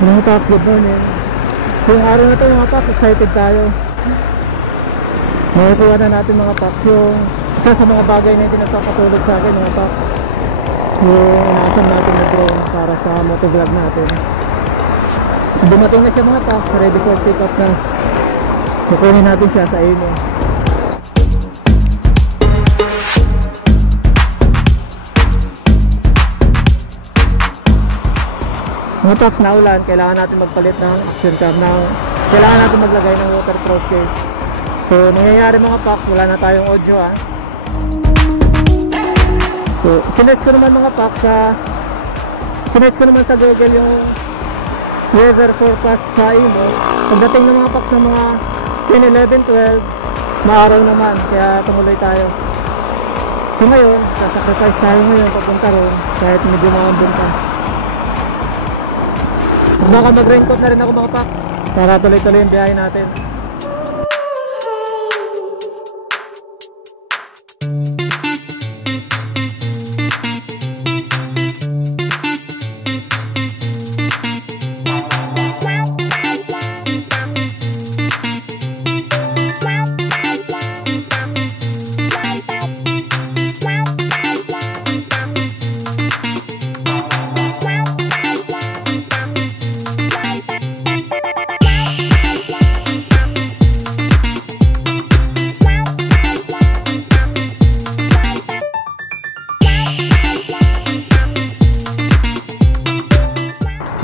Mga Paps, good morning. So yung araw na ito mga Paps, excited tayo. Makukuha na natin mga Paps yung isa sa mga bagay na pinagpapatulog sa akin mga Paps. Yung inaasan natin na drone para sa motovlog natin. So dumating na siya mga Paps, ready for pick up na. Kukunin natin siya sa Imo. Mga Paps, naulan, kailangan natin magpalit ng action cam na kailangan natin maglagay ng waterproof case. So nangyayari mga Paps, wala na tayong audio So sinerch ko naman mga Paps sa Google yung weather forecast sa Imos. Pagdating ng mga Paps ng mga 10, 11, 12, maaraw naman, kaya tumuloy tayo. So ngayon, sasacrifice tayo ngayon papunta ron kahit medyo maambon pa. Baka mag-raincoat na rin ako mga Paps para tuloy-tuloy yung biyahe natin.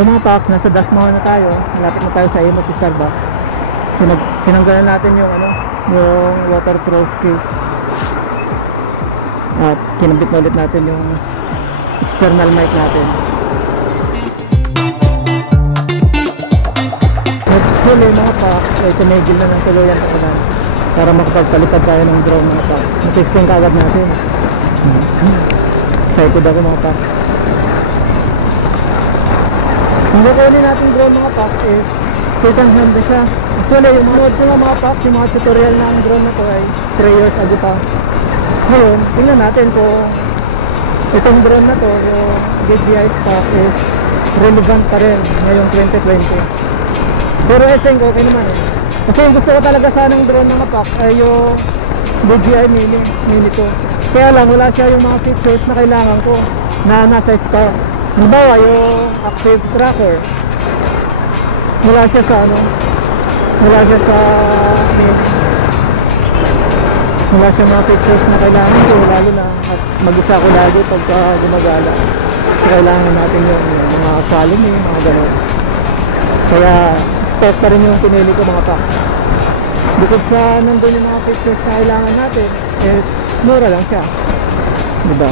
Mga Paps, nasa Dasmao na tayo. Malapit na tayo sa Imo si Starbucks. Tinanggalan natin yung yung waterproof case. At kinabit na ulit natin yung external mic natin. Actually mga Paps, ay tumigil na ng tuluyan na para makapagpalipad tayo ng drone mga Paps. Matesting kagad natin. Excited ako mga Paps. Ang kukunin natin drone mga Paps is kitang handa siya. Actually yung manood ko mga Paps, yung mga tutorial ng drone na to ay 3 years ago pa. Ngayon, tingnan natin kung itong drone na to, yung DJI stock is relevant pa rin ngayong 2020. Pero I think okay naman Kasi yung gusto ko talaga sanang drone mga Paps ay yung DJI Mini ko. Kaya lang wala siya yung mga features na kailangan ko na nasa stock. Halimbawa yung active tracker, wala siya sa mga pictures na kailangan ko, lalo na at mag-isa ko lagi pagka gumagala. So kailangan natin yung mga volume, mga gano'n. Kaya stock pa rin yung pinili ko mga Paps. Because sa nandun yung mga pictures na kailangan natin, mura lang siya, diba?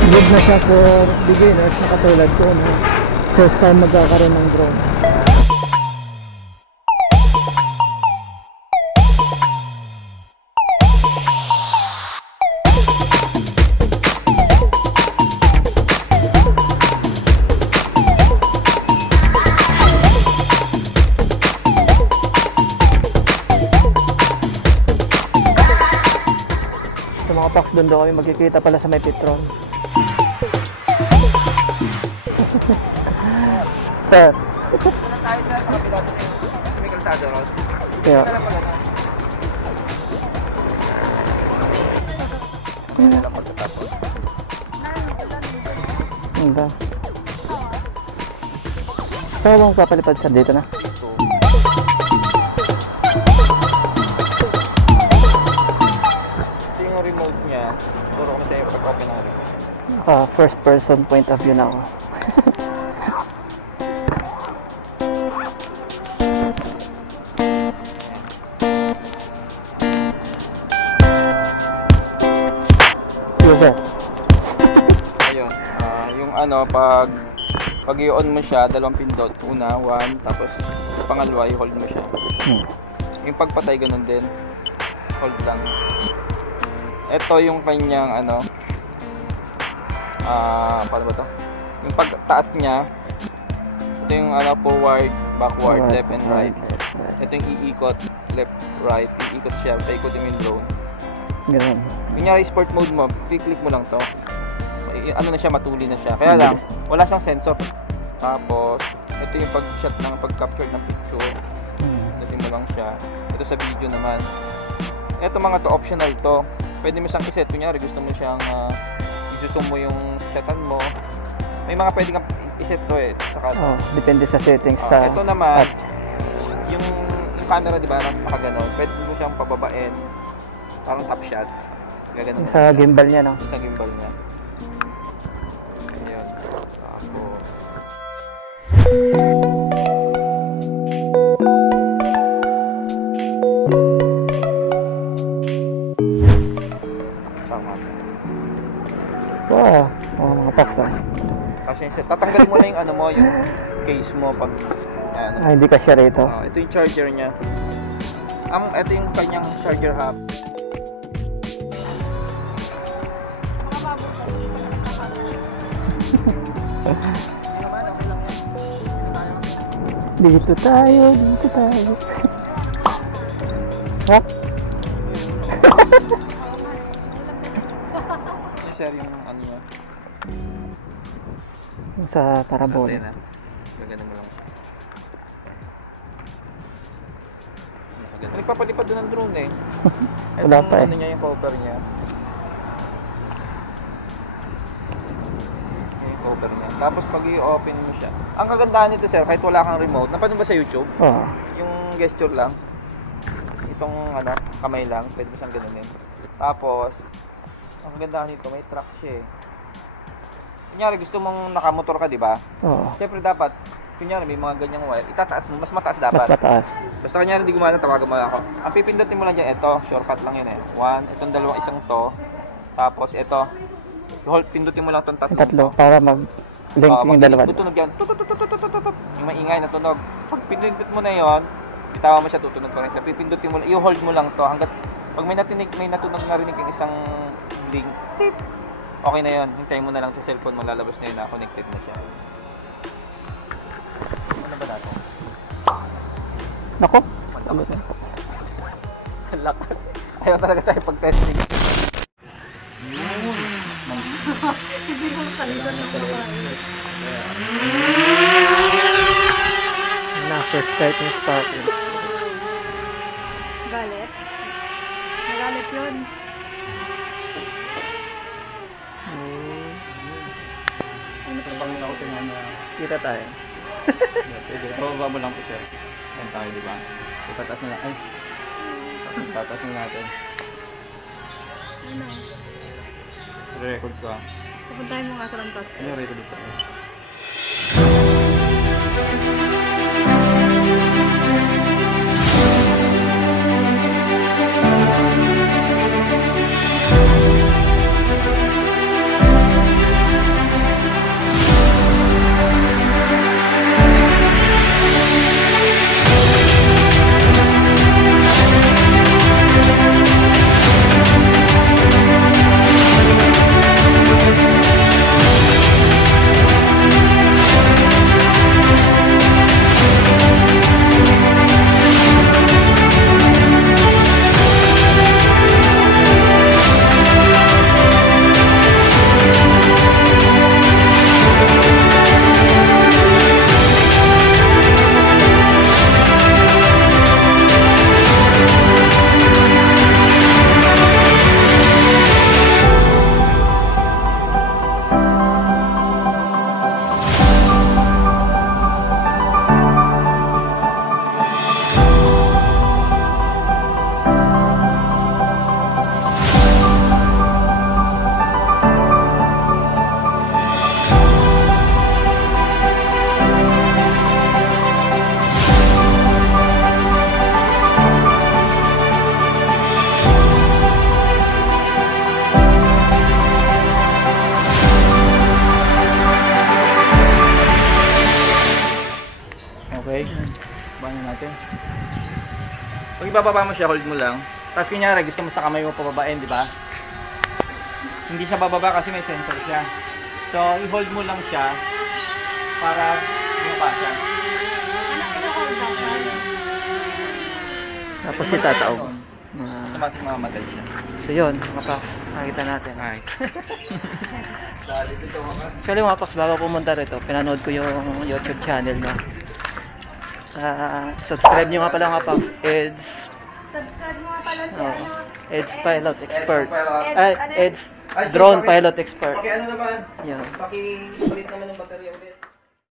Good na siya for beginners na katulad ko na first time magkakaroon ng drone. Sa mga Paps, doon daw kami magkikita pala sa may Petron. Sir. Wala tayo sa kapila sa may kalsada ron. Kaya. Hindi. Saan bang papalipad sa dito na? Ito yung remote niya. Turo ko sa'yo pag-open ng remote. First person point of view na ako. Ayun, yung pag i-on mo siya, dalawang pindot. Una, 1, tapos pangalawa, i-hold mo siya. Yung pagpatay, ganun din. Hold lang. Ito yung kanyang paano ba to? Yung pagtaas niya, ito yung forward, backward, left and right. Ito yung iikot, left, right, iikot siya, paikot yung drone. Ganun. Kunyari sport mode mo, click mo lang to. Ano na siya, matuli na siya. Kaya lang, wala siyang sensor. Tapos, ito yung pag-shot ng pag-capture ng picture. Natin mo lang siya. Ito sa video naman. Ito mga to, optional to. Pwede mo siyang iset. Kunyari, gusto mo siyang i-zoom mo yung setan mo. May mga pwede kang iset to eh. Saka, depende sa settings sa ito naman, yung camera, di ba, nakaganon. Pwede mo siyang pababain. Parang top shot. Gaganon. Sa gimbal niya, no? Sa gimbal niya. Ayan. Tapos, tama. Wow, mga packs Kasi tatanggalin mo na yung ano mo, yung case mo pag ano. hindi ka siya rito. Ito yung charger niya. Ito yung kanyang charger hub. Dito tayo. Ha? Yung sir, yung ano niya. Sa parabola. Ayan na. Gaganon mo lang. Nagpapalipad doon ng drone eh. Wala pa eh. Ano niya, yung cover niya. Yung cover niya. Tapos pag i-open mo siya. Ang kagandahan nito sir, kahit wala kang remote, napanood ba sa YouTube? Oo. Yung gesture lang. Itong ano, kamay lang, pwede mo siyang ganunin. Tapos, ang kagandahan nito, may track siya eh. Kunyari, gusto mong nakamotor ka, di ba? Oo. Siyempre dapat, kunyari may mga ganyang wire, itataas mo, mas mataas dapat. Mas mataas. Basta kunyari hindi gumana, tawagan mo ako. Ang pipindutin mo lang dyan, ito, shortcut lang yun eh. One, itong dalawang isang to. Tapos ito, hold, pindutin mo lang itong tatlong Tatlo, to. para mag-link yung dalawa. Tutunog yan, tutututututututut. Yung maingay na tunog. Pag pinindot mo na yon, bitawa mo siya, tutunog pa rin siya. Pipindutin mo lang, i-hold mo lang to hanggat, pag may natunog narinig yung isang blink, tip. Okay na yon, hintayin mo na lang sa cellphone mo, lalabas na yun na connected na siya. Ano ba natin? Nako. Lakas. Ayaw talaga tayo pag-testing. Hindi mo palitan ng babae. First start yung starting. Galit? Nagalit yun. Ano Ito pang ako tingnan na Kita tayo. pwede. Bababa mo lang po sir. Yan tayo, di ba? Ipataas na lang. Ay! Ipataas na natin. Ano? Record ka. Pupuntahin mo nga sa lantas. Ano yung record sa akin? Okay? Banin natin. Pag ibababa mo siya, hold mo lang. Tapos kunyari, gusto mo sa kamay mo pababain, di ba? Hindi siya bababa kasi may sensor siya. So, i-hold mo lang siya para bumaba siya. Anak, ikaw ko Tapos itataog. Automatic mamamatay siya. So yun, mga Pax, nakita natin. Ay. Dali dito mga. Actually mga Pax, bago pumunta rito, pinanood ko yung YouTube channel niya. Subscribe nyo nga pala mga Pax, Eds, Subscribe mo nga pala si oh, ano. Eds Pilot Expert. Eds- Eds Drone Pilot Expert. Okay, ano naman? Yan. Paki-ulit naman ng baterya ulit.